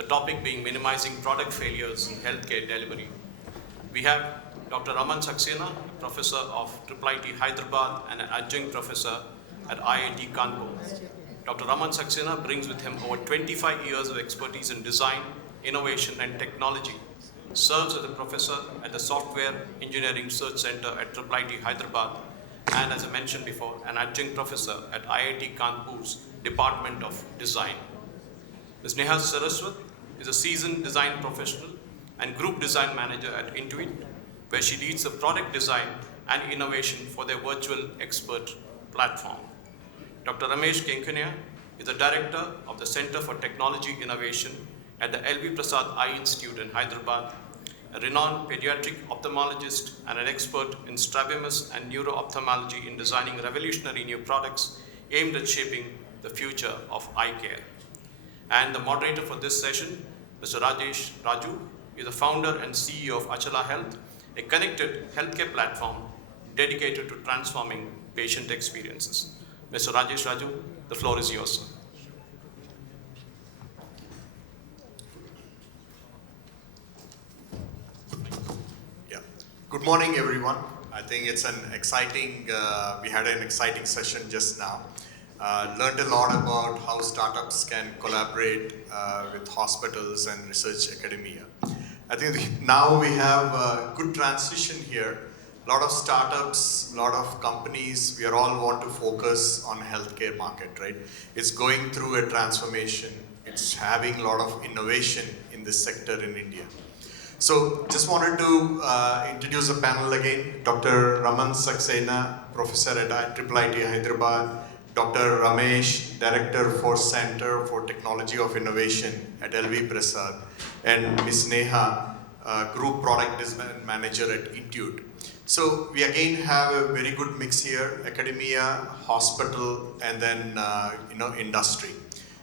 the topic being minimizing product failures in healthcare delivery. We have Dr. Raman Saxena, Professor of IIIT Hyderabad and an adjunct professor at IIT Kanpur. Dr. Raman Saxena brings with him over 25 years of expertise in design, innovation and technology. Serves as a professor at the Software Engineering Research Center at IIIT Hyderabad and, as I mentioned before, an adjunct professor at IIT Kanpur's Department of Design. Ms. Neha Saraswat is a seasoned design professional and group design manager at Intuit, where she leads the product design and innovation for their virtual expert platform. Dr. Ramesh Kekunnaya is the director of the Center for Technology Innovation at the Prasad Eye Institute in Hyderabad, a renowned pediatric ophthalmologist and an expert in strabismus and neuro-ophthalmology in designing revolutionary new products aimed at shaping the future of eye care. And the moderator for this session, Mr. Rajesh, Raju, is the founder and CEO of Achala Health, a connected healthcare platform dedicated to transforming patient experiences. Mr. Rajesh, Raju, the floor is yours, sir. Good morning, everyone. I think it's an exciting, we had an exciting session just now. Learned a lot about how startups can collaborate with hospitals and research academia. I think now we have a good transition here. A lot of startups, a lot of companies, we are all want to focus on healthcare market, right? It's going through a transformation. It's having a lot of innovation in this sector in India. So just wanted to introduce the panel again. Dr. Raman Saxena, Professor at IIIT Hyderabad, Dr. Ramesh, Director for Center for Technology of Innovation at Prasad, and Ms. Neha, Group Product Design Manager at Intuit. So we again have a very good mix here, academia, hospital, and then industry.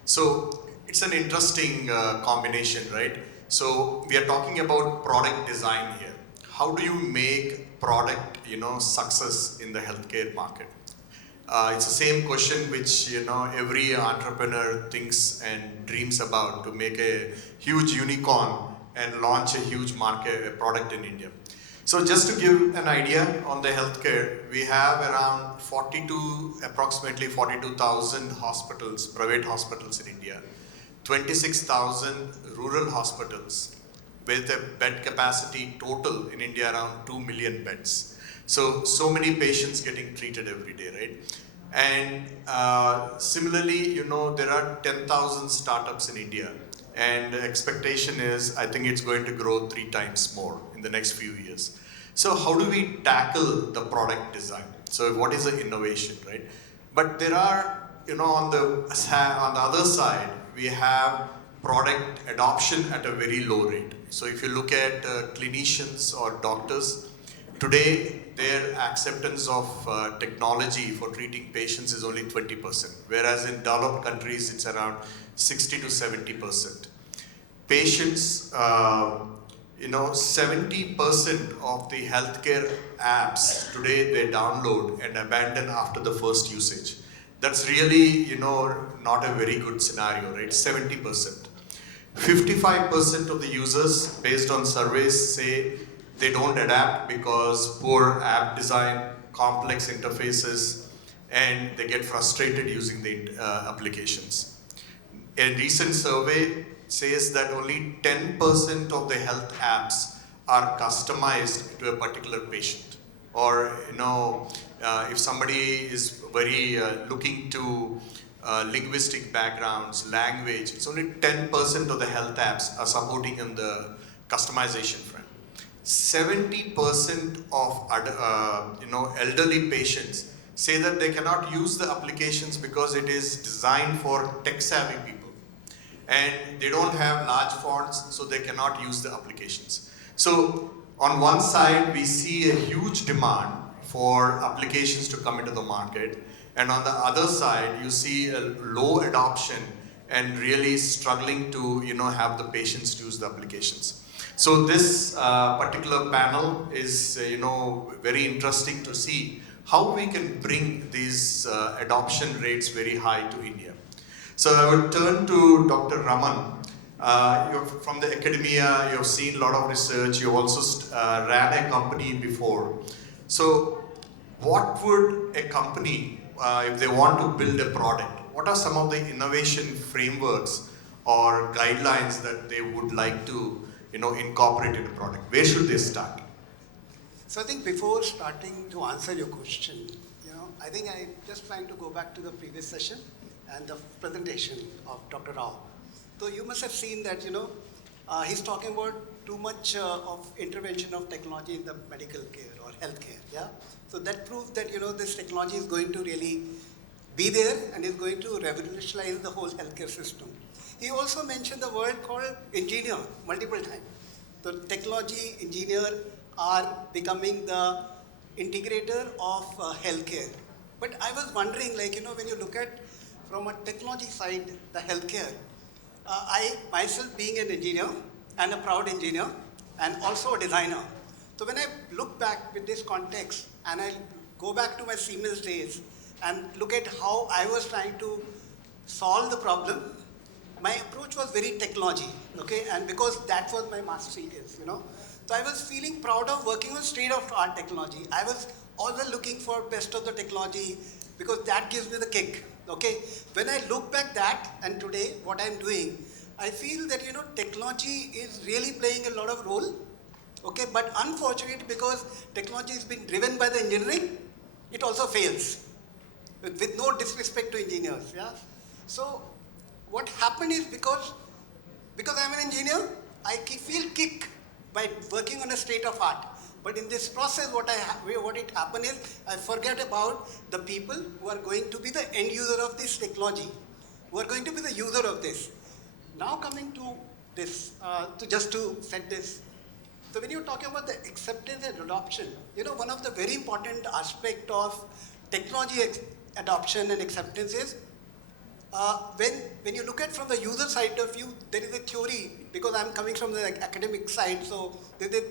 So it's an interesting combination, right? So we are talking about product design here. How do you make product, success in the healthcare market? It's the same question which, every entrepreneur thinks and dreams about, to make a huge unicorn and launch a huge market product in India. So just to give an idea on the healthcare, we have around approximately 42,000 hospitals, private hospitals in India. 26,000 rural hospitals with a bed capacity total in India around 2 million beds. So many patients getting treated every day, right? And similarly, there are 10,000 startups in India, and the expectation is, I think it's going to grow 3 times more in the next few years. So how do we tackle the product design? So what is the innovation, right? But there are, on the other side, we have product adoption at a very low rate. So if you look at clinicians or doctors, today their acceptance of technology for treating patients is only 20%, whereas in developed countries it's around 60 to 70%. Patients, 70% of the healthcare apps today they download and abandon after the first usage. That's really, not a very good scenario, right? 70%. 55% of the users, based on surveys, say they don't adapt because poor app design, complex interfaces, and they get frustrated using the applications. A recent survey says that only 10% of the health apps are customized to a particular patient. Or, if somebody is very looking to linguistic backgrounds, language, it's only 10% of the health apps are supporting in the customization front. 70% of elderly patients say that they cannot use the applications because it is designed for tech-savvy people, and they don't have large fonts, so they cannot use the applications. So on one side, we see a huge demand for applications to come into the market, and on the other side, you see a low adoption and really struggling to have the patients use the applications. So this particular panel is very interesting to see how we can bring these adoption rates very high to India. So I would turn to Dr. Raman. You're from the academia, you've seen a lot of research, you also ran a company before. So what would a company, if they want to build a product, what are some of the innovation frameworks or guidelines that they would like to incorporate in a product? Where should they start? So I think before starting to answer your question, I think I'm just trying to go back to the previous session and the presentation of Dr. Rao. So you must have seen that, he's talking about too much of intervention of technology in the medical care or healthcare, yeah? So that proves that, this technology is going to really be there and is going to revolutionize the whole healthcare system. He also mentioned the word called engineer multiple times. So technology, engineer are becoming the integrator of healthcare. But I was wondering, when you look at from a technology side, the healthcare, I myself being an engineer and a proud engineer and also a designer. So when I look back with this context and I go back to my Siemens days and look at how I was trying to solve the problem, my approach was very technology, okay? And because that was my mastery is, So I was feeling proud of working on state-of-the-art technology. I was always looking for best of the technology because that gives me the kick, okay? When I look back that and today what I'm doing, I feel that, technology is really playing a lot of role, okay? But unfortunately, because technology has been driven by the engineering, it also fails with no disrespect to engineers, yeah? So what happened is because I'm an engineer, I feel kick by working on a state of art. But in this process, what it happened is I forget about the people who are going to be the end user of this technology, who are going to be the user of this. Now coming to this, just to set this. So when you're talking about the acceptance and adoption, one of the very important aspect of technology adoption and acceptance is when you look at from the user side of view, there is a theory, because I'm coming from the academic side, so there is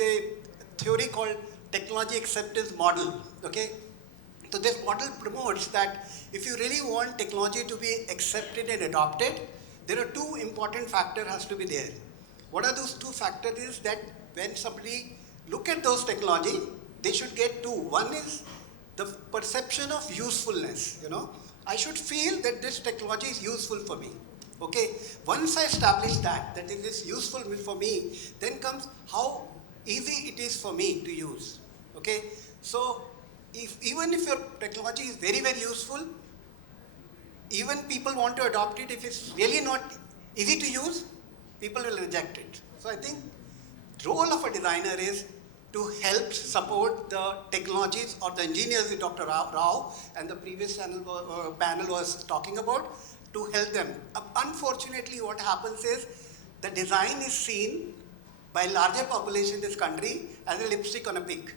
a theory called technology acceptance model, okay? So this model promotes that if you really want technology to be accepted and adopted, there are two important factors has to be there. What are those two factors is that when somebody look at those technology, they should get two. One is the perception of usefulness, I should feel that this technology is useful for me, okay? Once I establish that it is useful for me, then comes how easy it is for me to use, okay? So even if your technology is very, very useful, even people want to adopt it, if it's really not easy to use, people will reject it. So I think the role of a designer is to help support the technologies or the engineers that Dr. Rao and the previous panel was talking about, to help them. Unfortunately, what happens is the design is seen by larger population in this country as a lipstick on a pig,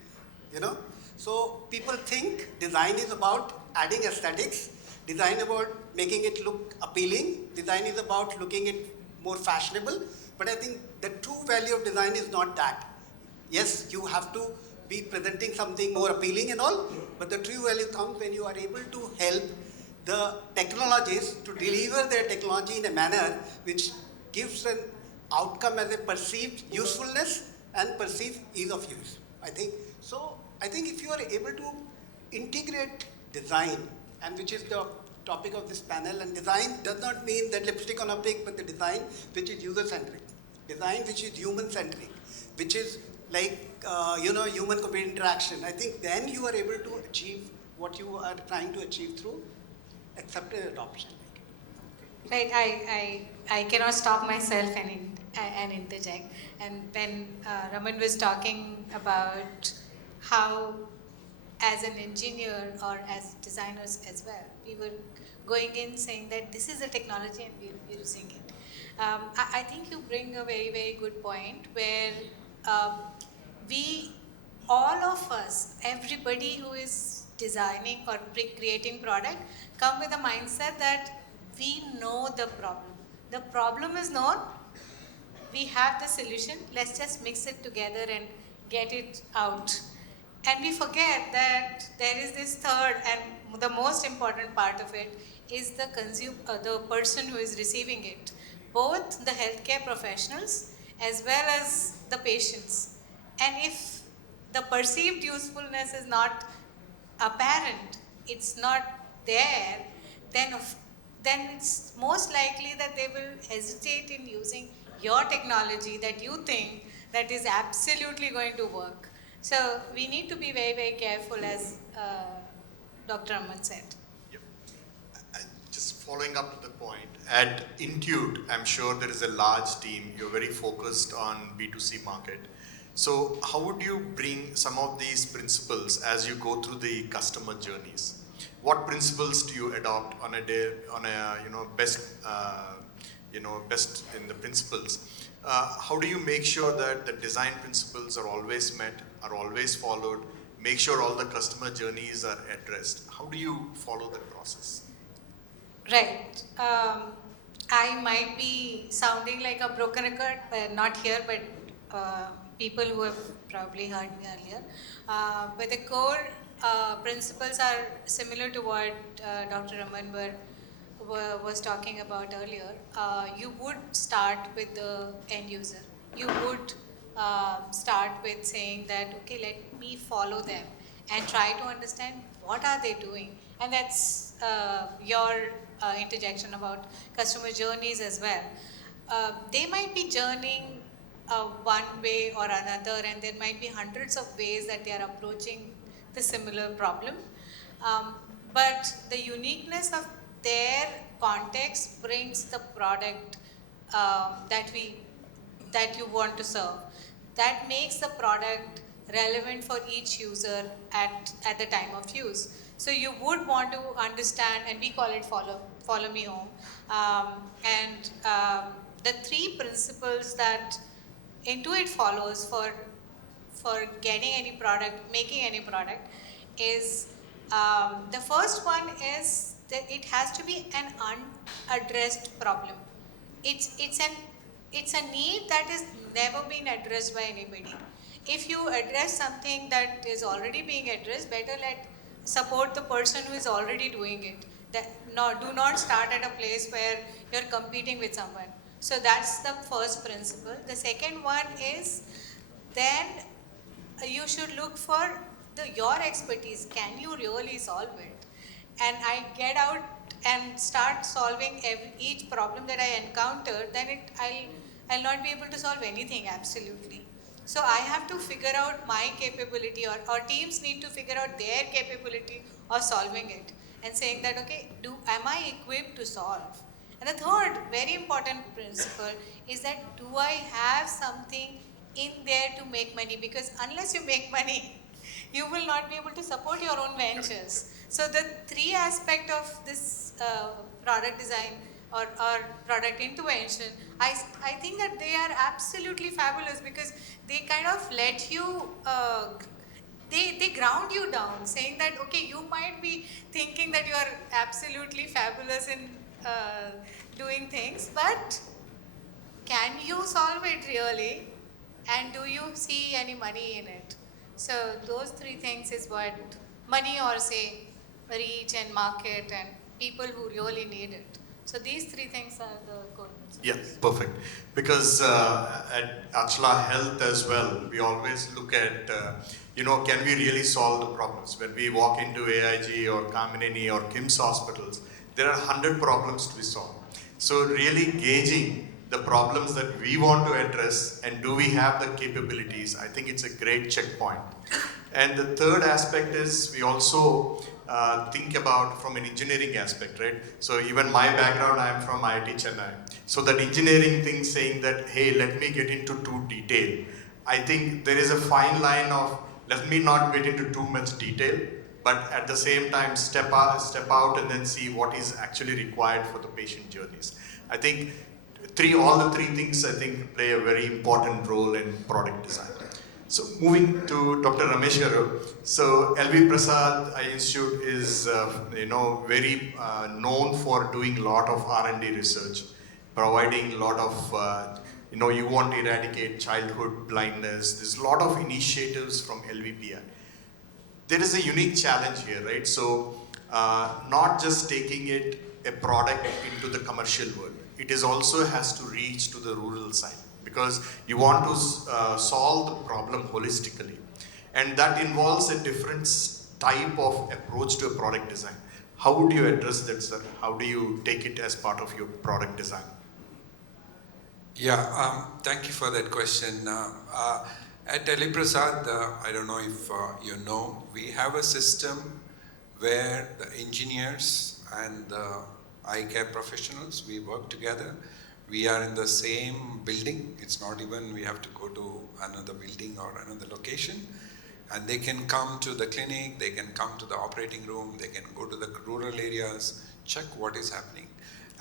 So people think design is about adding aesthetics, design about making it look appealing, design is about looking it more fashionable, but I think the true value of design is not that. Yes, you have to be presenting something more appealing and all, but the true value comes when you are able to help the technologists to deliver their technology in a manner which gives an outcome as a perceived usefulness and perceived ease of use, I think. So I think if you are able to integrate design, and which is the topic of this panel, and design does not mean that lipstick on a pig, but the design which is user-centric, design which is human-centric, which is human-computer interaction. I think then you are able to achieve what you are trying to achieve through acceptance and adoption. Right, I cannot stop myself and interject. And when Raman was talking about how, as an engineer or as designers as well, we were going in saying that this is a technology and we're using it. I think you bring a very, very good point where we, all of us, everybody who is designing or creating product, come with a mindset that we know the problem. The problem is known, we have the solution, let's just mix it together and get it out. And we forget that there is this third and the most important part of it is the person who is receiving it. both the healthcare professionals as well as the patients. And if the perceived usefulness is not apparent, it's not there, then then it's most likely that they will hesitate in using your technology that you think that is absolutely going to work. So we need to be very, very careful, as Dr. Raman said. Yep. Just following up to the point, at Intuit, I'm sure there is a large team. You're very focused on B2C market. So how would you bring some of these principles as you go through the customer journeys? What principles do you adopt on a day, on a best in the principles? How do you make sure that the design principles are always met, are always followed? Make sure all the customer journeys are addressed. How do you follow that process? Right. I might be sounding like a broken record, not here, but people who have probably heard me earlier. But the core principles are similar to what Dr. Raman was talking about earlier. You would start with the end user. You would start with saying that, okay, let me follow them and try to understand what are they doing. And that's your interjection about customer journeys as well. They might be journeying one way or another, and there might be hundreds of ways that they are approaching the similar problem. But the uniqueness of their context brings the product that you want to serve. That makes the product relevant for each user at the time of use. So you would want to understand, and we call it follow me home. The three principles that Intuit follows for getting any product, making any product, is the first one is that it has to be an unaddressed problem. It's a need that is never been addressed by anybody. If you address something that is already being addressed, better support the person who is already doing it. Do not start at a place where you're competing with someone. So that's the first principle. The second one is then you should look for your expertise. Can you really solve it? And I get out and start solving each problem that I encounter, then I'll not be able to solve anything, absolutely. So I have to figure out my capability, or teams need to figure out their capability of solving it and saying that, okay, am I equipped to solve? And the third very important principle is that, do I have something in there to make money? Because unless you make money, you will not be able to support your own ventures. So the three aspects of this product design or product intervention, I think that they are absolutely fabulous, because they kind of let you, they ground you down, saying that, okay, you might be thinking that you are absolutely fabulous in doing things, but can you solve it really? And do you see any money in it? So those three things is what money, or say reach and market and people who really need it. So these three things are the core principles. Yeah, perfect. Because at Achala Health as well, we always look at, can we really solve the problems? When we walk into AIG or Kamineni or KIMS hospitals, there are 100 problems to be solved. So really gauging the problems that we want to address, and do we have the capabilities, I think it's a great checkpoint. And the third aspect is we also think about from an engineering aspect, right? So even my background, I'm from IIT Chennai. So that engineering thing saying that, hey, let me get into too detail. I think there is a fine line of, let me not get into too much detail, but at the same time step out and then see what is actually required for the patient journeys. I think all the three things I think play a very important role in product design. So moving to Dr. Ramesh garu. So LV Prasad Eye Institute is very known for doing a lot of R&D research, providing a lot of you want to eradicate childhood blindness. There's a lot of initiatives from LVPI. There is a unique challenge here, right? So not just taking a product into the commercial world. it is also has to reach to the rural side, because you want to solve the problem holistically, and that involves a different type of approach to a product design. How would you address that, sir? How do you take it as part of your product design? Yeah, thank you for that question. At Prasad, I don't know if you know, we have a system where the engineers and the eye care professionals, we work together. We are in the same building. It's not even we have to go to another building or another location. And they can come to the clinic, they can come to the operating room, they can go to the rural areas, check what is happening.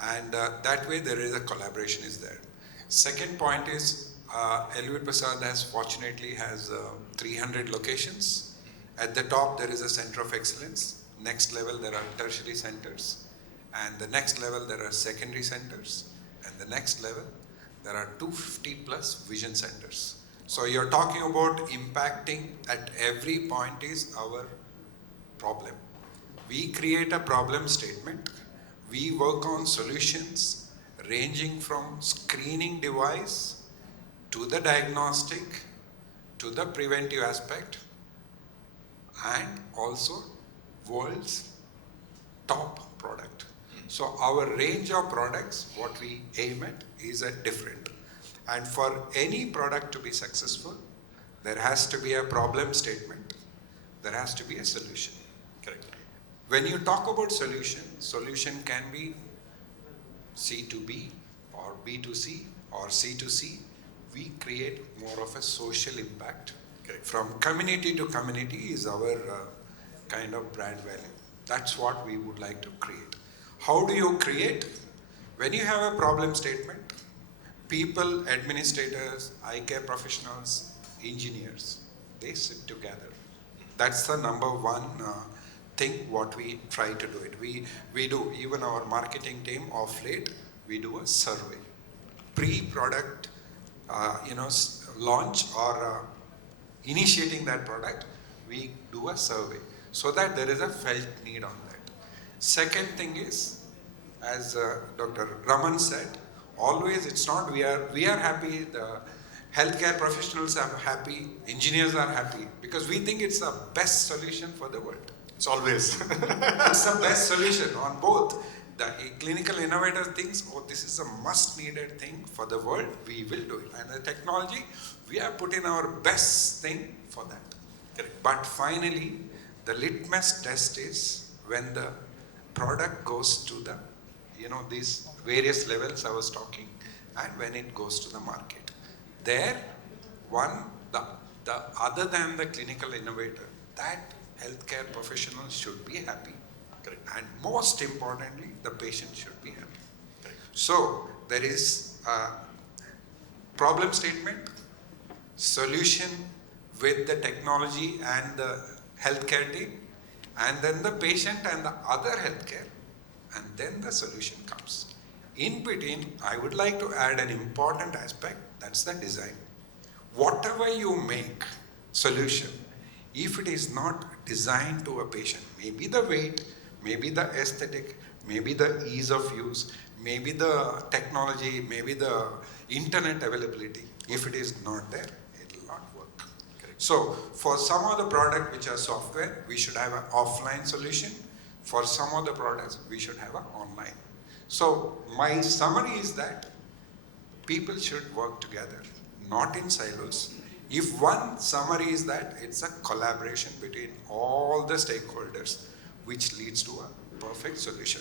And that way there is a collaboration is there. Second point is, Prasad fortunately has 300 locations. At the top there is a center of excellence. Next level there are tertiary centers. And the next level there are secondary centers. And the next level there are 250 plus vision centers. So you're talking about impacting at every point is our problem. We create a problem statement. We work on solutions ranging from screening device to the diagnostic to the preventive aspect and also world's top product. So our range of products, what we aim at is a different. And for any product to be successful, there has to be a problem statement. There has to be a solution. Correct. When you talk about solution, solution can be C2B or B2C or C2C. We create more of a social impact. Correct. From community to community is our kind of brand value. That's what we would like to create. How do you create? When you have a problem statement, people, administrators, eye care professionals, engineers, they sit together. That's the number one thing what we try to do it. We do, even our marketing team of late, we do a survey. Pre-product launch or initiating that product, we do a survey so that there is a felt need on that. Second thing is, as Dr. Raman said, always it's not we are happy, the healthcare professionals are happy, engineers are happy, because we think it's the best solution for the world. It's always. It's the best solution on both. The clinical innovator thinks, oh, this is a must needed thing for the world, we will do it. And the technology, we have put in our best thing for that. Correct. But finally, the litmus test is when the product goes to the, these various levels I was talking, and when it goes to the market. There, the other than the clinical innovator, that healthcare professional should be happy. Correct. And most importantly, the patient should be happy. Correct. So, there is a problem statement, solution with the technology and the healthcare team, and then the patient and the other healthcare, and then the solution comes. In between, I would like to add an important aspect, that's the design. Whatever you make solution, if it is not designed to a patient, maybe the weight, maybe the aesthetic, maybe the ease of use, maybe the technology, maybe the internet availability, if it is not there, it will not work. Correct. So, for some of the product which are software, we should have an offline solution. For some of the products, we should have an online. So, my summary is that people should work together, not in silos. If one summary is that it's a collaboration between all the stakeholders, which leads to a perfect solution.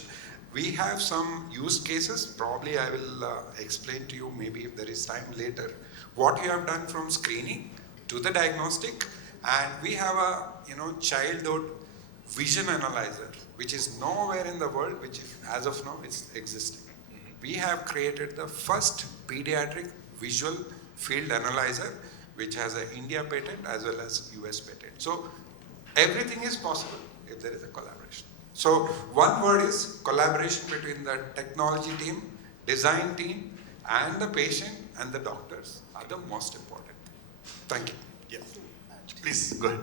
We have some use cases, probably I will explain to you maybe if there is time later, what we have done from screening to the diagnostic, and we have a childhood vision analyzer, which is nowhere in the world, which as of now is existing. We have created the first pediatric visual field analyzer, which has an India patent as well as US patent. So everything is possible if there is a collaboration. So one word is collaboration between the technology team, design team, and the patient and the doctors are the most important. Thank you. Yeah. Please go ahead.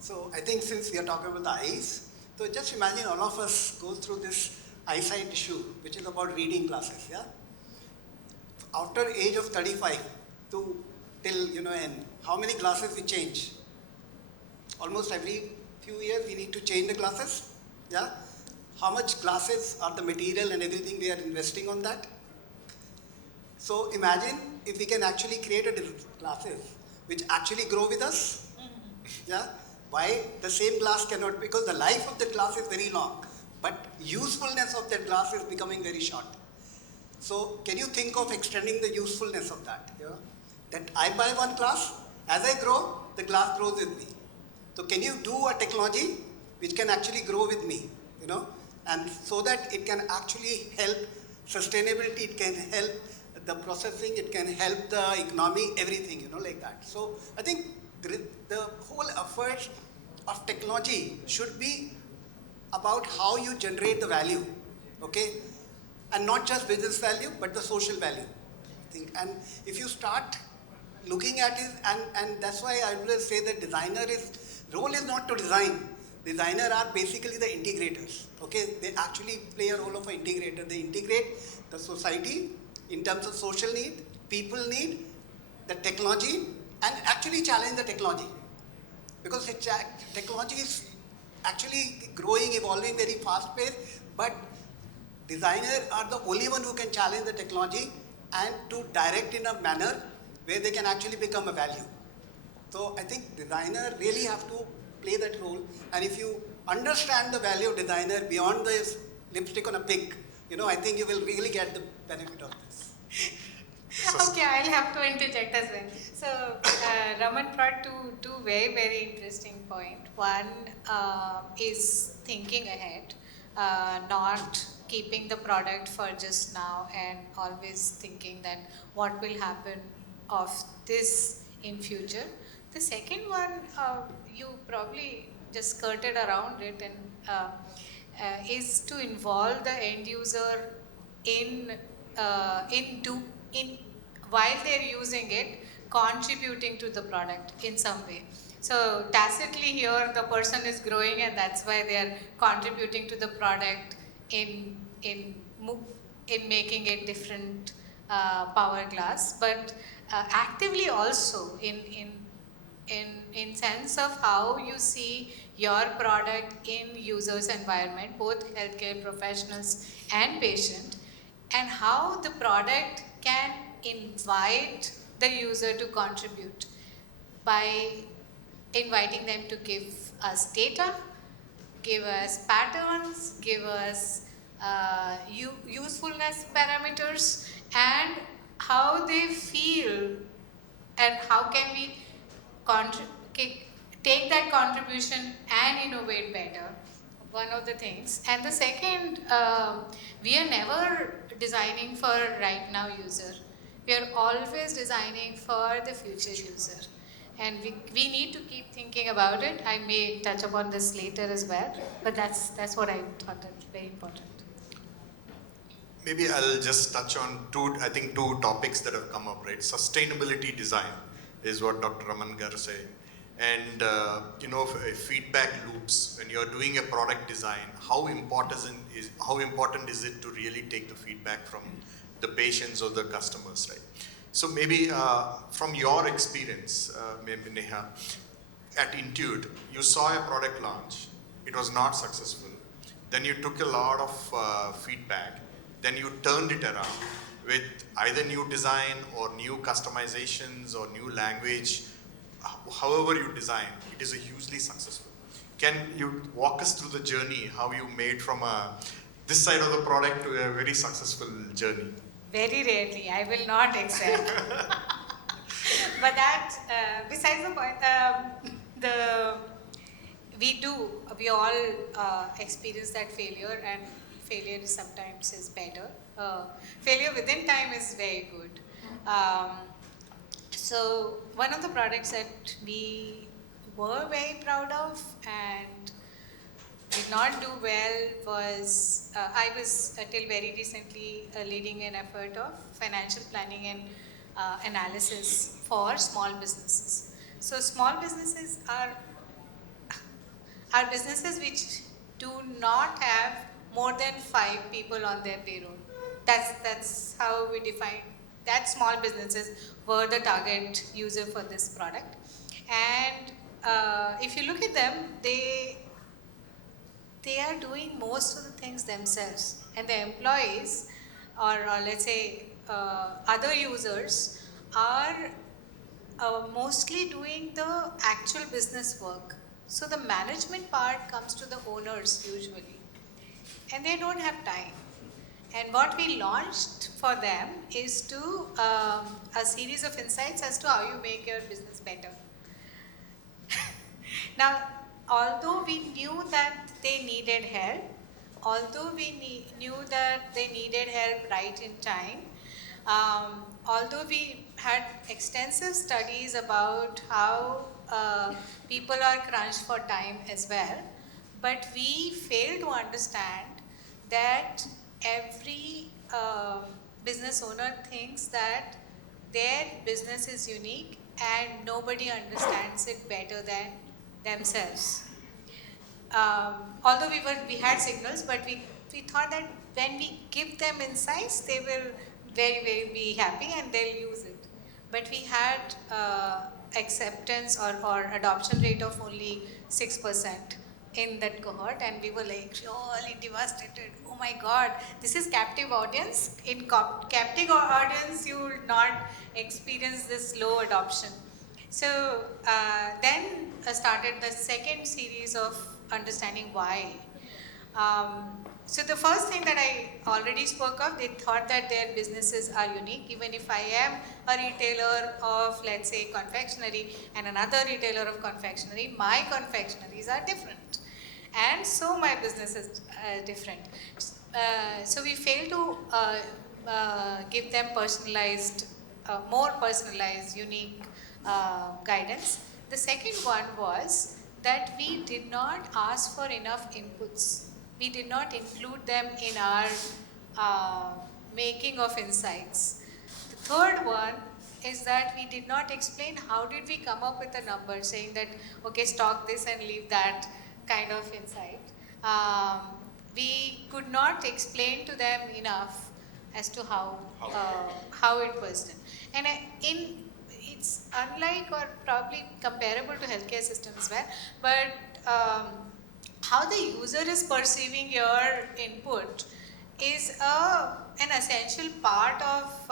So I think since we are talking about the eyes, so just imagine all of us go through this eyesight issue, which is about reading glasses, yeah? after age of 35 to till end, how many glasses we change? Almost every few years we need to change the glasses. Yeah. How much glasses are the material and everything we are investing on that? So imagine if we can actually create glasses which actually grow with us. Yeah. Why the same glass cannot? Because the life of the glass is very long, but usefulness of that glass is becoming very short. So can you think of extending the usefulness of that? Yeah? That I buy one glass, as I grow, the glass grows with me. So can you do a technology which can actually grow with me, and so that it can actually help sustainability, it can help the processing, it can help the economy, everything, like that. So I think the whole effort of technology should be about how you generate the value, okay? And not just business value, but the social value, I think. And if you start looking at it, and that's why I always say that role is not to design. Designer are basically the integrators, okay? They actually play a role of an integrator. They integrate the society in terms of social need, people need, the technology, and actually challenge the technology. Because technology is actually growing, evolving very fast paced, but designers are the only one who can challenge the technology and to direct in a manner where they can actually become a value. So I think designer really have to play that role. And if you understand the value of designer beyond the lipstick on a pig, I think you will really get the benefit of this. Okay, I'll have to interject as well. So, Raman brought two very, very interesting points. One is thinking ahead, not keeping the product for just now and always thinking that what will happen of this in future. The second one, you probably just skirted around it, and is to involve the end user in while they're using it, contributing to the product in some way. So tacitly here, the person is growing, and that's why they are contributing to the product in making it different power glass, but actively also in sense of how you see your product in users environment, both healthcare professionals and patient, and how the product can invite the user to contribute by inviting them to give us data, give us patterns, give us usefulness parameters, and how they feel, and how can we take that contribution and innovate better. One of the things. And the second, we are never designing for right now user. We are always designing for the future user. And we need to keep thinking about it. I may touch upon this later as well, but that's what I thought that's very important. Maybe I'll just touch on two topics that have come up, right? Sustainability design is what Dr. Raman Gar is saying. And feedback loops, when you're doing a product design, how important is it to really take the feedback from the patients or the customers, right? So maybe from your experience, maybe Neha, at Intuit, you saw a product launch, it was not successful. Then you took a lot of feedback, then you turned it around with either new design or new customizations or new language. However you design, it is a hugely successful. Can you walk us through the journey, how you made from this side of the product to a very successful journey? Very rarely, I will not accept. But that, besides the point, we all experience that failure, and failure sometimes is better. Failure within time is very good. So one of the products that we were very proud of and did not do well was, I was till very recently leading an effort of financial planning and analysis for small businesses. So small businesses are businesses which do not have more than 5 people on their payroll. That's how we define that small businesses were the target user for this product. And if you look at them, they are doing most of the things themselves, and the employees, or let's say other users, are mostly doing the actual business work. So the management part comes to the owners usually, and they don't have time. And what we launched for them is to a series of insights as to how you make your business better. Now, although we knew that they needed help, although we knew that they needed help right in time, although we had extensive studies about how people are crunched for time as well, but we failed to understand that every business owner thinks that their business is unique and nobody understands it better than themselves. Although we had signals, but we thought that when we give them insights, they will very be happy and they'll use it. But we had acceptance or adoption rate of only 6% in that cohort, and we were like really devastated. Oh my God, this is captive audience. In captive audience, you will not experience this low adoption. So then started the second series of understanding why. So the first thing that I already spoke of, they thought that their businesses are unique. Even if I am a retailer of, let's say, confectionery and another retailer of confectionery, my confectioneries are different. And so my business is different. So we fail to give them personalized, more personalized, unique guidance. The second one was that we did not ask for enough inputs. We did not include them in our making of insights. The third one is that we did not explain how did we come up with a number saying that, okay, stock this and leave that kind of insight. We could not explain to them enough as to how it was done. And it's unlike or probably comparable to healthcare systems as well, but how the user is perceiving your input is an essential part of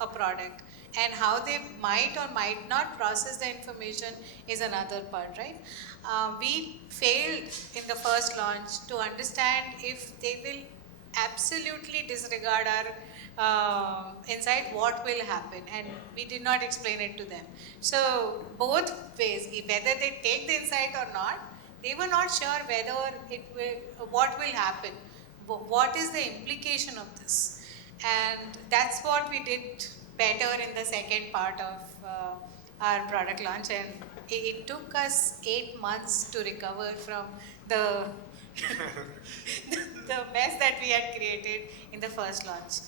a product, and how they might or might not process the information is another part, right? We failed in the first launch to understand if they will absolutely disregard our insight, what will happen, and we did not explain it to them. So both ways, whether they take the insight or not, they were not sure what will happen, what is the implication of this, and that's what we did better in the second part of our product launch, and it took us 8 months to recover from the the mess that we had created in the first launch.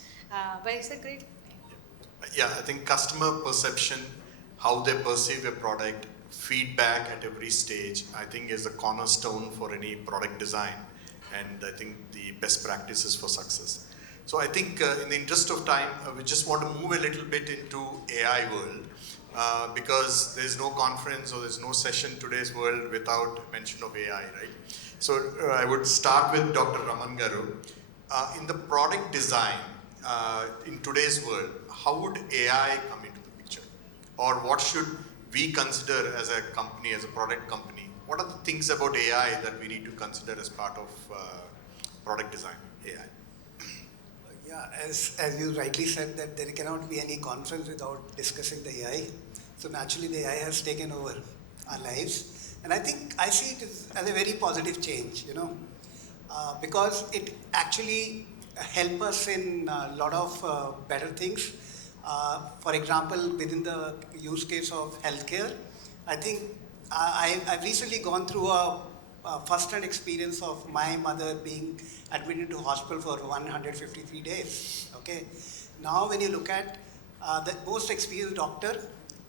But it's a great thing. Yeah, I think customer perception, how they perceive a product, feedback at every stage, I think is the cornerstone for any product design, and I think the best practices for success. So I think in the interest of time, we just want to move a little bit into AI world, because there's no conference or there's no session today's world without mention of AI, right? So I would start with Dr. Raman Garu. In the product design, in today's world, how would AI come into the picture? Or what should we consider as a company, as a product company? What are the things about AI that we need to consider as part of product design, AI? Yeah, as you rightly said, that there cannot be any conference without discussing the AI. So naturally the AI has taken over our lives. And I think I see it as a very positive change, because it actually helps us in a lot of better things. For example, within the use case of healthcare, I think I've recently gone through a first-hand experience of my mother being admitted to hospital for 153 days. Okay, now when you look at the most experienced doctor,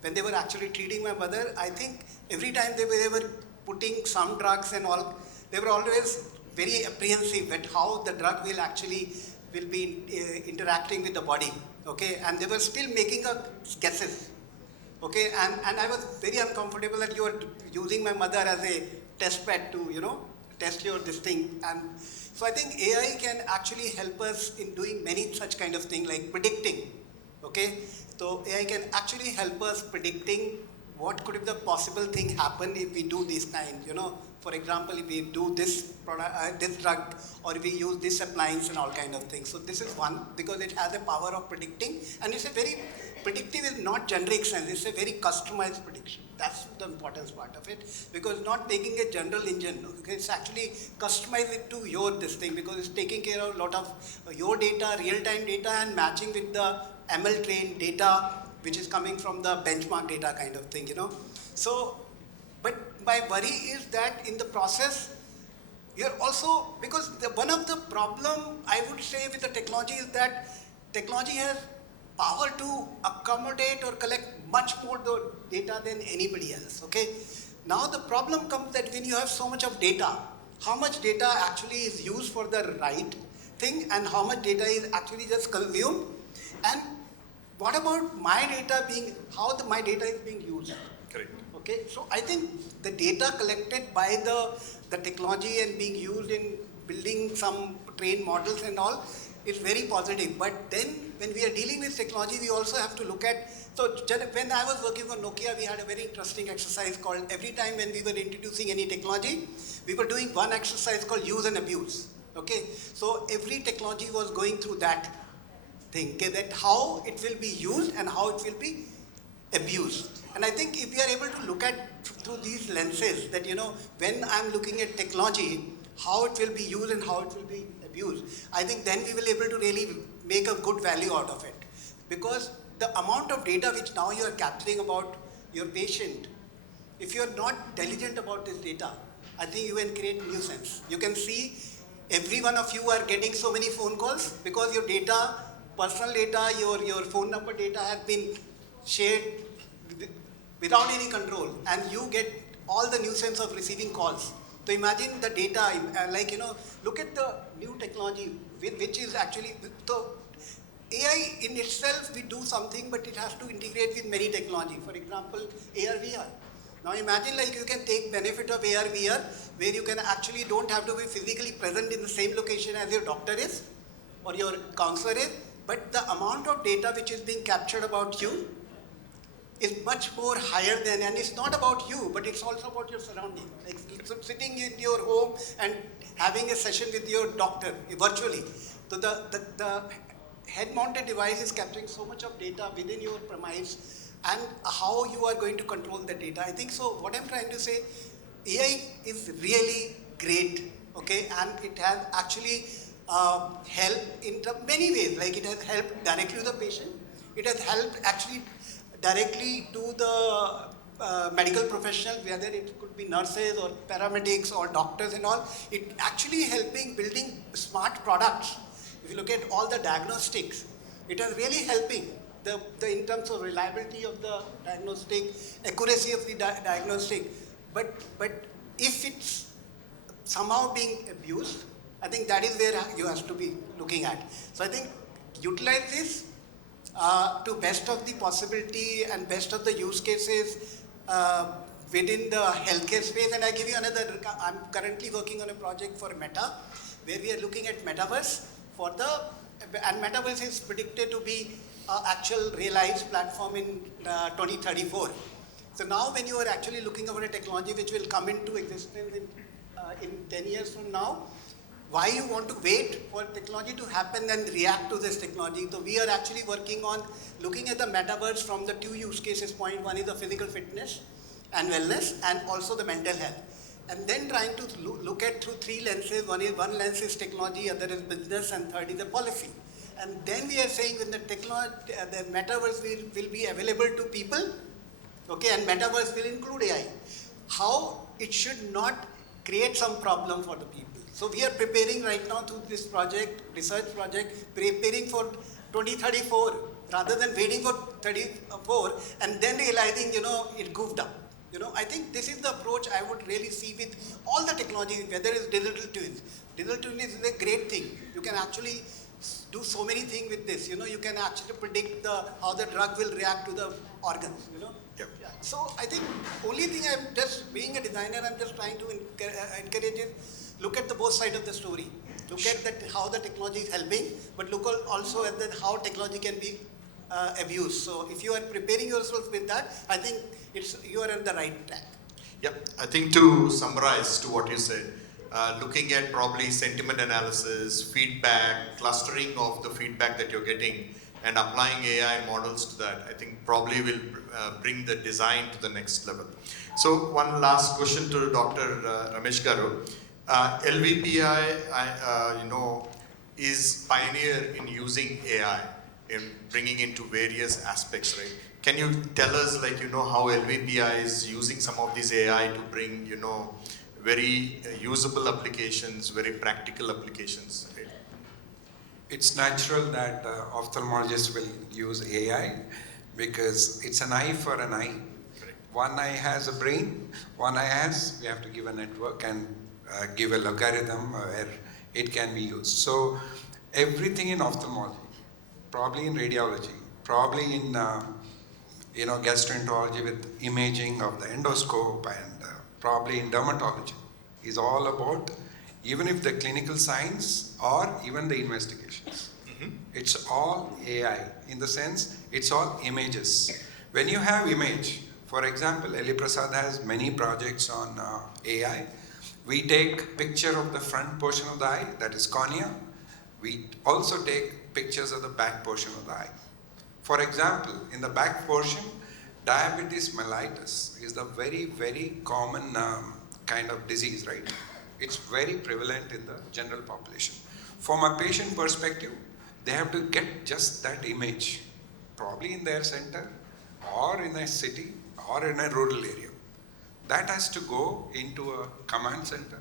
when they were actually treating my mother, I think every time they were putting some drugs and all, they were always very apprehensive at how the drug will actually will be interacting with the body, okay, and they were still making guesses, okay, and I was very uncomfortable that you were using my mother as a test bed to, test your this thing. And so I think AI can actually help us in doing many such kind of thing like predicting, okay. So AI can actually help us predicting what could be the possible thing happen if we do this kind, for example, if we do this product, this drug, or if we use this appliance and all kind of things. So this is one, because it has a power of predicting, and it's a very, predictive is not generic sense, it's a very customized prediction. That's the importance part of it, because not making a general engine, okay, it's actually customized it to your this thing, because it's taking care of a lot of your data, real-time data, and matching with the ML trained data, which is coming from the benchmark data kind of thing, So, but my worry is that in the process, you're also, because one of the problem I would say with the technology is that technology has power to accommodate or collect much more data than anybody else, okay? Now the problem comes that when you have so much of data, how much data actually is used for the right thing and how much data is actually just consumed, and what about my data how my data is being used? Correct. Okay, so I think the data collected by the technology and being used in building some trained models and all is very positive. But then when we are dealing with technology, we also have to look at, so when I was working on Nokia, we had a very interesting exercise called, every time when we were introducing any technology, we were doing one exercise called use and abuse. Okay, so every technology was going through that thing, okay, that how it will be used and how it will be abused. And I think if we are able to look at through these lenses, that when I'm looking at technology, how it will be used and how it will be abused, I think then we will be able to really make a good value out of it. Because the amount of data which now you are capturing about your patient, if you are not diligent about this data, I think you can create nuisance. You can see every one of you are getting so many phone calls because your data, personal data, your phone number data has been shared without any control, and you get all the nuisance of receiving calls. So imagine the data, look at the new technology, which is actually, so AI in itself, we do something, but it has to integrate with many technology. For example, AR, VR. Now imagine you can take benefit of AR, VR, where you can actually don't have to be physically present in the same location as your doctor is, or your counselor is, but the amount of data which is being captured about you is much more higher than, and it's not about you, but it's also about your surrounding. Like sitting in your home and having a session with your doctor virtually. So the head-mounted device is capturing so much of data within your premise, and how you are going to control the data. I think so. What I'm trying to say, AI is really great, okay, and it has actually helped in many ways. Like it has helped directly to the patient. It has helped actually directly to the medical professionals, whether it could be nurses or paramedics or doctors and all. It actually helping building smart products. If you look at all the diagnostics, it is really helping the in terms of reliability of the diagnostic, accuracy of the diagnostic. But if it's somehow being abused, I think that is where you have to be looking at. So I think utilize this to best of the possibility and best of the use cases within the healthcare space. And I give you another, I'm currently working on a project for Meta, where we are looking at metaverse and metaverse is predicted to be actual realized platform in 2034. So now when you are actually looking over a technology which will come into existence in 10 years from now, why you want to wait for technology to happen and react to this technology? So we are actually working on looking at the metaverse from the two use cases point. One is the physical fitness and wellness, and also the mental health. And then trying to look at through three lenses. One lens is technology, other is business, and third is the policy. And then we are saying when the metaverse will be available to people, okay, and metaverse will include AI. How it should not create some problem for the people. So we are preparing right now through this project, research project, preparing for 2034 rather than waiting for 34 and then realizing, it goofed up. I think this is the approach I would really see with all the technology, whether it's digital twins. Digital twin is a great thing. You can actually do so many things with this. You can actually predict how the drug will react to the organs. Yep. Yeah. So I think only thing I'm just being a designer, I'm just trying to encourage it. Look at the both sides of the story. Look at how the technology is helping, but look also at how technology can be abused. So if you are preparing yourself with that, I think you are on the right track. Yeah, I think to summarize to what you said, looking at probably sentiment analysis, feedback, clustering of the feedback that you're getting, and applying AI models to that, I think probably will bring the design to the next level. So one last question to Dr. Ramesh Garu. LVPI, is pioneer in using AI in bringing into various aspects, right? Can you tell us, how LVPI is using some of these AI to bring, very usable applications, very practical applications, right? It's natural that ophthalmologists will use AI because it's an eye for an eye. Correct. One eye has a brain, one eye has, we have to give a network and give a logarithm where it can be used. So everything in ophthalmology, probably in radiology, probably in gastroenterology with imaging of the endoscope, and probably in dermatology, is all about, even if the clinical science or even the investigations. It's all AI, in the sense, it's all images. When you have image, for example, Prasad has many projects on AI. We take picture of the front portion of the eye, that is cornea. We also take pictures of the back portion of the eye. For example, in the back portion, diabetes mellitus is the very, very common kind of disease, right? It's very prevalent in the general population. From a patient perspective, they have to get just that image, probably in their center, or in a city, or in a rural area. That has to go into a command center.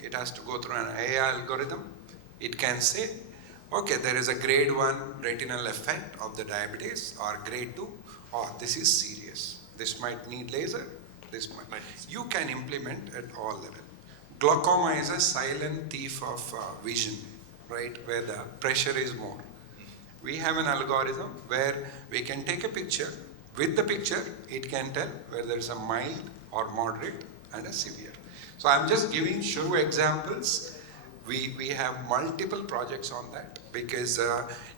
It has to go through an AI algorithm. It can say, okay, there is a grade 1 retinal effect of the diabetes, or grade 2, or this is serious. This might need laser, this might. You can implement at all levels. Glaucoma is a silent thief of vision, right, where the pressure is more. We have an algorithm where we can take a picture. With the picture, it can tell whether there is a mild or moderate and a severe. So I'm just giving few examples. We have multiple projects on that, because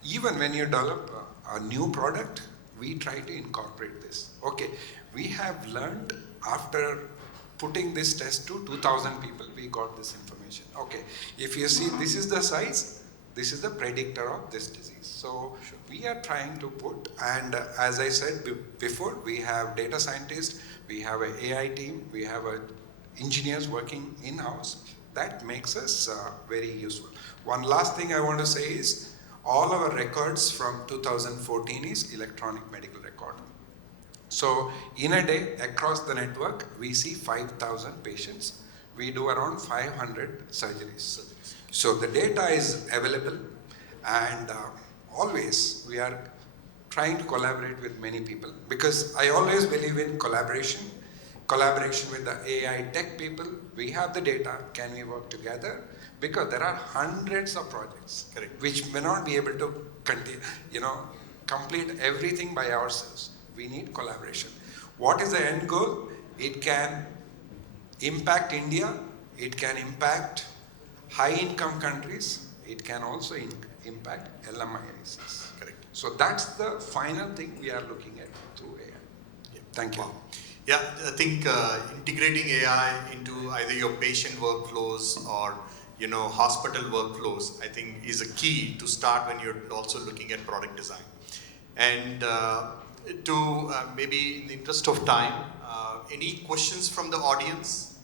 even when you develop a new product, we try to incorporate this. Okay, we have learned after putting this test to 2,000 people, we got this information. Okay, if you see this is the size, this is the predictor of this disease. So we are trying to put, and as I said before, we have data scientists, we have an AI team, we have engineers working in-house. That makes us very useful. One last thing I want to say is, all our records from 2014 is electronic medical record. So in a day, across the network, we see 5,000 patients. We do around 500 surgeries. So the data is available, and always we are trying to collaborate with many people, because I always believe in collaboration with the AI tech people. We have the data, can we work together? Because there are hundreds of projects. Correct. Which may not be able to complete everything by ourselves. We need collaboration. What is the end goal? It can impact India, it can impact high income countries, it can also impact LMICs. Correct. So that's the final thing we are looking at through AI. Yeah. Thank you. Wow. Yeah, I think integrating AI into either your patient workflows or hospital workflows, I think is a key to start when you're also looking at product design. And to maybe in the interest of time, any questions from the audience?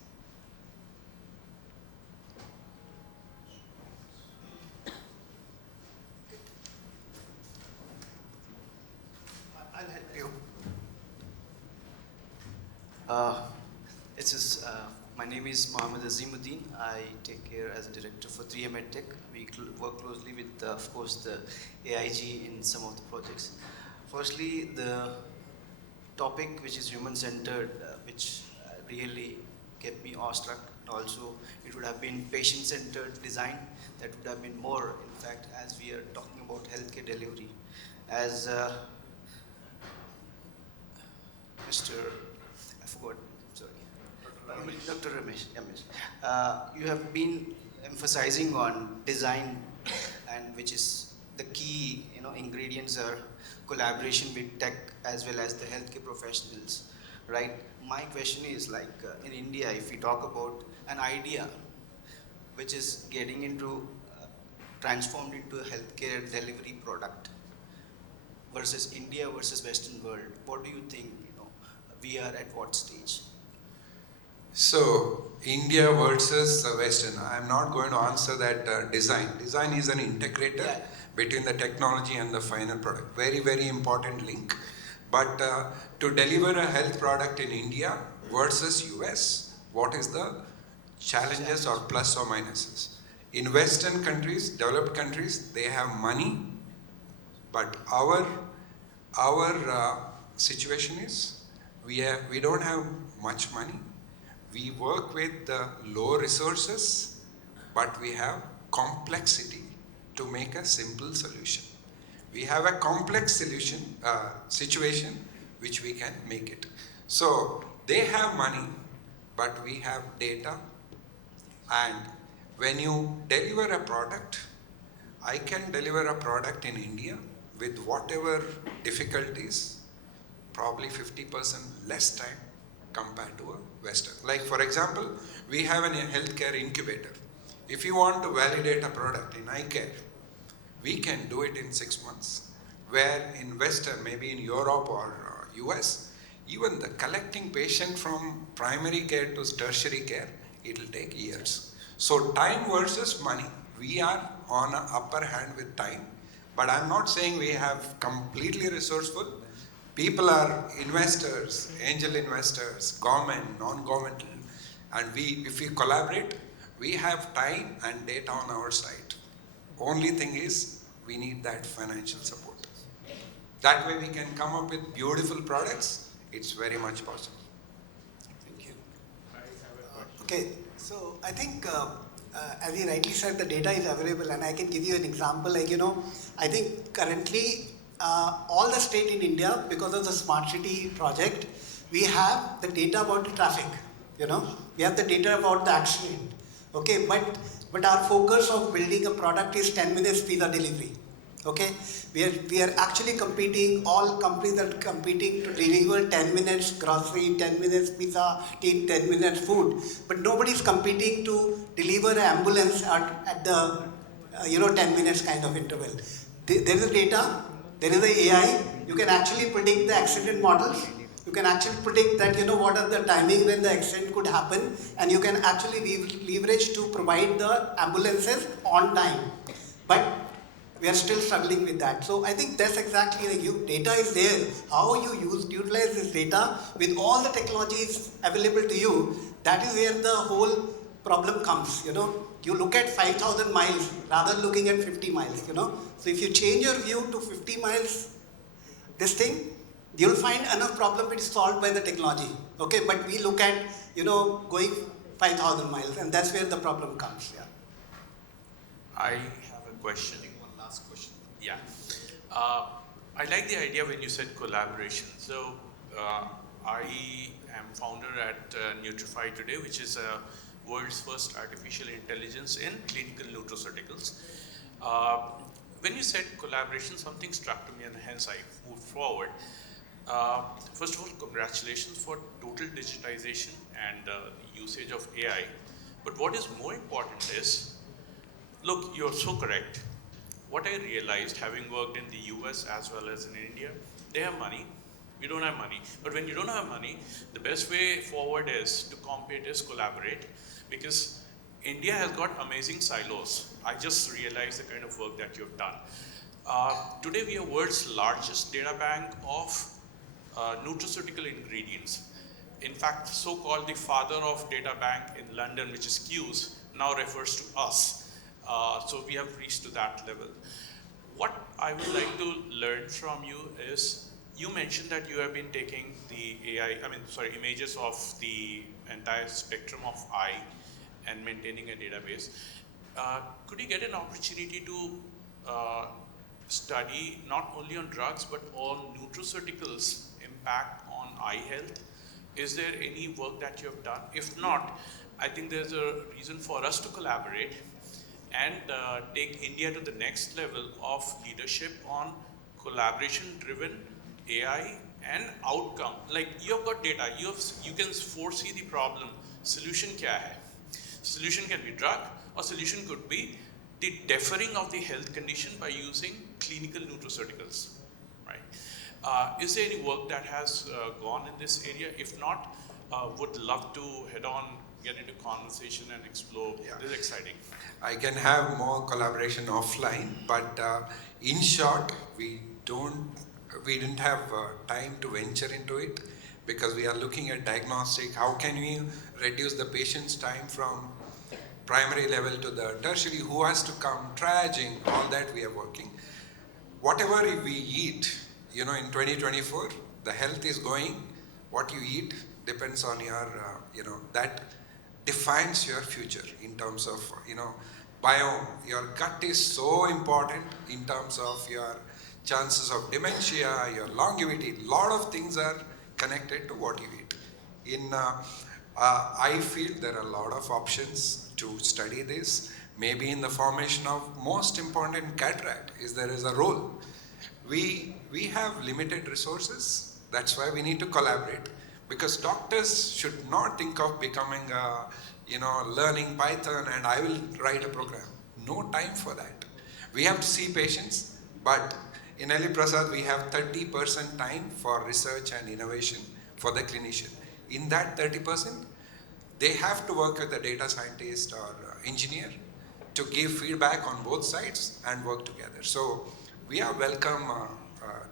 I'll help you. My name is Mohammed Azimuddin. I take care as a director for 3M EdTech. We work closely with, of course, the AIG in some of the projects. Firstly, the topic which is human-centered, which really kept me awestruck and also it would have been patient-centered design. That would have been more, in fact, as we are talking about healthcare delivery. As Mr. I forgot, sorry. Dr. Ramesh, you have been emphasizing on design, and which is the key, ingredients are collaboration with tech as well as the healthcare professionals, right? My question is like, in India, if we talk about an idea which is getting into, transformed into a healthcare delivery product versus India versus Western world, what do you think, we are at what stage? So, India versus Western. I am not going to answer that design. Design is an integrator between the technology and the final product. Very, very important link. But to deliver a health product in India versus US, what is the challenges or plus or minuses? In Western countries, developed countries, they have money, but our situation is we don't have much money. We work with low resources, but we have complexity to make a simple solution. We have a complex situation which we can make it. So they have money, but we have data. And when you deliver a product, I can deliver a product in India with whatever difficulties, probably 50% less time compared to a Western. Like for example, we have a healthcare incubator. If you want to validate a product in eye care, we can do it in 6 months. Where in Western, maybe in Europe or US, even the collecting patient from primary care to tertiary care, it will take years. So time versus money. We are on an upper hand with time, but I'm not saying we have completely resourceful. People are investors, angel investors, government, non-governmental, and if we collaborate, we have time and data on our side. Only thing is, we need that financial support. That way we can come up with beautiful products. It's very much possible. Thank you. Okay, so I think, as you rightly said, the data is available, and I can give you an example. Like, I think currently, all the state in India, because of the Smart City project, we have the data about the traffic, we have the data about the accident, okay, but our focus of building a product is 10 minutes pizza delivery, okay. We are actually competing, all companies are competing to deliver 10 minutes grocery, 10 minutes pizza, 10 minutes food, but nobody is competing to deliver an ambulance at the 10 minutes kind of interval. There is data. There is a AI, you can actually predict the accident models, you can actually predict that, what are the timing when the accident could happen, and you can actually leverage to provide the ambulances on time. But we are still struggling with that. So I think that's exactly data is there. How you utilize this data with all the technologies available to you, that is where the whole problem comes, You look at 5,000 miles rather than looking at 50 miles, So if you change your view to 50 miles, this thing, you'll find enough problem it is solved by the technology, okay? But we look at, going 5,000 miles, and that's where the problem comes, yeah. I have a question. One last question. Yeah. I like the idea when you said collaboration. So I am founder at Nutrify today, which is a world's first artificial intelligence in clinical nutraceuticals. When you said collaboration, something struck to me, and hence I moved forward. First of all, congratulations for total digitization and usage of AI. But what is more important is, look, you're so correct. What I realized, having worked in the US as well as in India, they have money. We don't have money. But when you don't have money, the best way forward is to compete, is collaborate, because India has got amazing silos. I just realized the kind of work that you've done. Today we are world's largest data bank of nutraceutical ingredients. In fact, so-called the father of data bank in London, which is Q's, now refers to us. So we have reached to that level. What I would like to learn from you is, you mentioned that you have been taking the images of the entire spectrum of eye and maintaining a database. Could you get an opportunity to study not only on drugs but on nutraceuticals impact on eye health? Is there any work that you have done? If not, I think there's a reason for us to collaborate and take India to the next level of leadership on collaboration-driven AI and outcome. Like you have got data, you can foresee the problem. Solution kya hai? Solution can be drug, or solution could be the deferring of the health condition by using clinical nutraceuticals, right? Is there any work that has gone in this area? If not, would love to head on, get into conversation and explore. Yeah. This is exciting. I can have more collaboration offline, but in short, we didn't have time to venture into it because we are looking at diagnostic. How can we reduce the patient's time from primary level to the tertiary, who has to come, triaging, all that we are working. Whatever we eat, in 2024, the health is going, what you eat depends on your, that defines your future in terms of, biome. Your gut is so important in terms of your chances of dementia, your longevity. Lot of things are connected to what you eat. I feel there are a lot of options to study this. Maybe in the formation of most important cataract there is a role. We have limited resources. That's why we need to collaborate. Because doctors should not think of becoming learning Python and I will write a program. No time for that. We have to see patients, but in Prasad we have 30% time for research and innovation for the clinician. In that 30%, they have to work with a data scientist or engineer to give feedback on both sides and work together. So we are welcome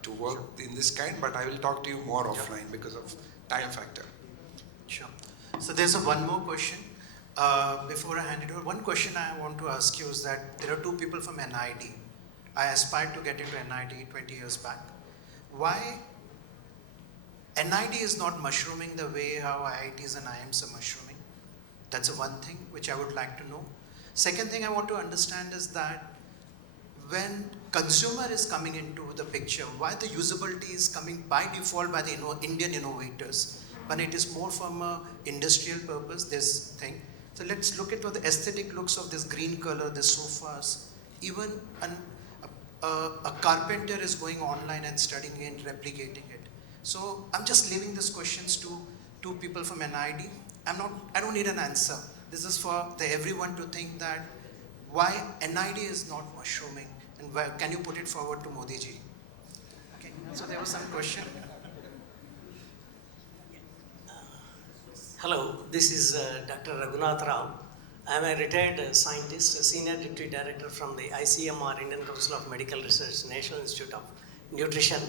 to work in this kind, but I will talk to you more offline because of time factor. Sure. So there's one more question. Before I hand it over, one question I want to ask you is that there are two people from NIT. I aspired to get into NIT 20 years back. Why NIT is not mushrooming the way how IITs and IIMs are mushrooming? That's one thing which I would like to know. Second thing I want to understand is that when consumer is coming into the picture, why the usability is coming by default by the Indian innovators, but it is more from a industrial purpose, this thing. So let's look at the aesthetic looks of this green color, the sofas. Even a carpenter is going online and studying it, replicating it. So I'm just leaving these questions to two people from NIT. I don't need an answer. This is for everyone to think that why NIT is not mushrooming, and why, can you put it forward to Modi ji? Okay. So there was some question. Hello, this is Dr. Raghunath Rao. I am a retired scientist, a senior deputy director from the ICMR, Indian Council of Medical Research, National Institute of Nutrition.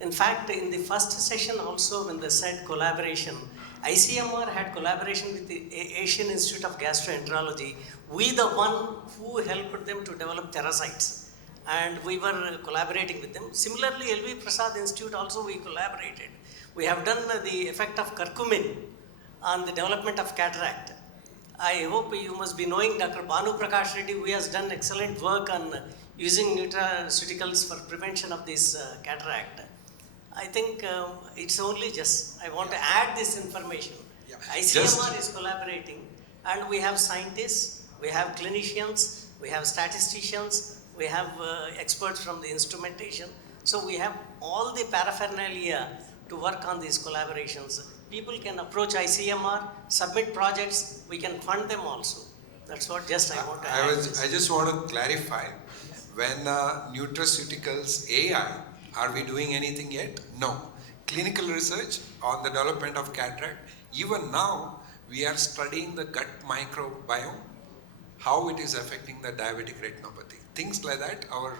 In fact, in the first session also, when they said collaboration, ICMR had collaboration with the Asian Institute of Gastroenterology. We the one who helped them to develop therasites, and we were collaborating with them. Similarly, LV Prasad Institute also we collaborated. We have done the effect of curcumin on the development of cataract. I hope you must be knowing Dr. Banu Prakash Reddy, who has done excellent work on using nutraceuticals for prevention of this cataract. I think it's only just, I want to add this information. Yeah. ICMR is collaborating, and we have scientists, we have clinicians, we have statisticians, we have experts from the instrumentation. So we have all the paraphernalia to work on these collaborations. People can approach ICMR, submit projects, we can fund them also. That's what just I want to add. I just want to clarify, when nutraceuticals AI, are we doing anything yet? No. Clinical research on the development of cataract, even now we are studying the gut microbiome, how it is affecting the diabetic retinopathy. Things like that, our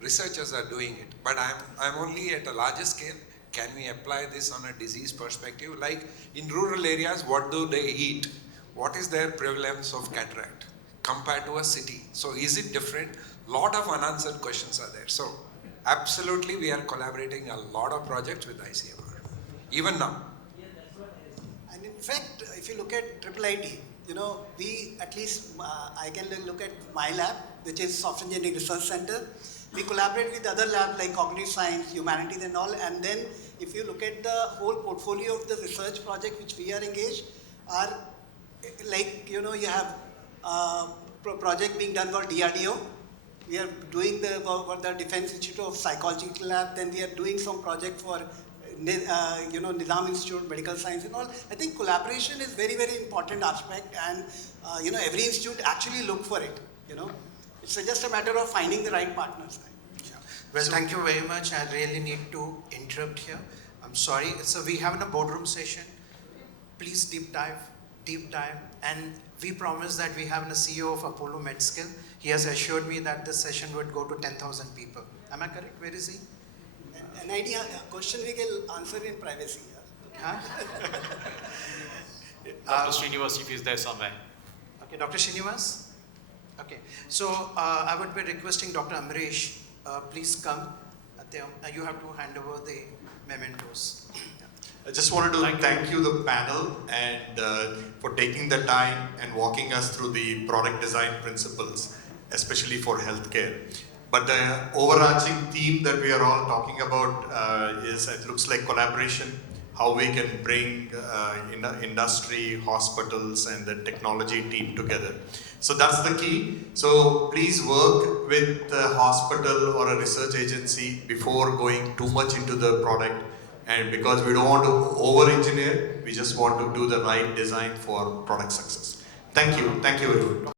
researchers are doing it. But I'm only at a larger scale. Can we apply this on a disease perspective? Like in rural areas, what do they eat? What is their prevalence of cataract compared to a city? So is it different? Lot of unanswered questions are there. So absolutely, we are collaborating a lot of projects with ICMR, even now. And in fact, if you look at IIIT, we at least, I can look at my lab, which is Software Engineering Research Center. We collaborate with other labs like cognitive science, humanities and all, and then if you look at the whole portfolio of the research project which we are engaged, are like, you have project being done for DRDO. We are doing for the Defense Institute of Psychological Lab, then we are doing some project for Nizam Institute of Medical Science and all. I think collaboration is very, very important aspect, and every institute actually look for it. It's just a matter of finding the right partners. Well, thank you very much. I really need to interrupt here. I'm sorry. So we have a boardroom session. Please deep dive. And we promise that we have a CEO of Apollo MedSkill. He has assured me that this session would go to 10,000 people. Am I correct? Where is he? An idea, a question we can answer in privacy. Huh? Dr. Srinivas, if he's there somewhere. Okay, Dr. Srinivas? Okay, so I would be requesting Dr. Amresh, please come. You have to hand over the mementos. I just wanted to thank you, the panel, and for taking the time and walking us through the product design principles, especially for healthcare. But the overarching theme that we are all talking about is, it looks like collaboration, how we can bring industry, hospitals, and the technology team together. So that's the key. So please work with a hospital or a research agency before going too much into the product. And because we don't want to over-engineer, we just want to do the right design for product success. Thank you everyone.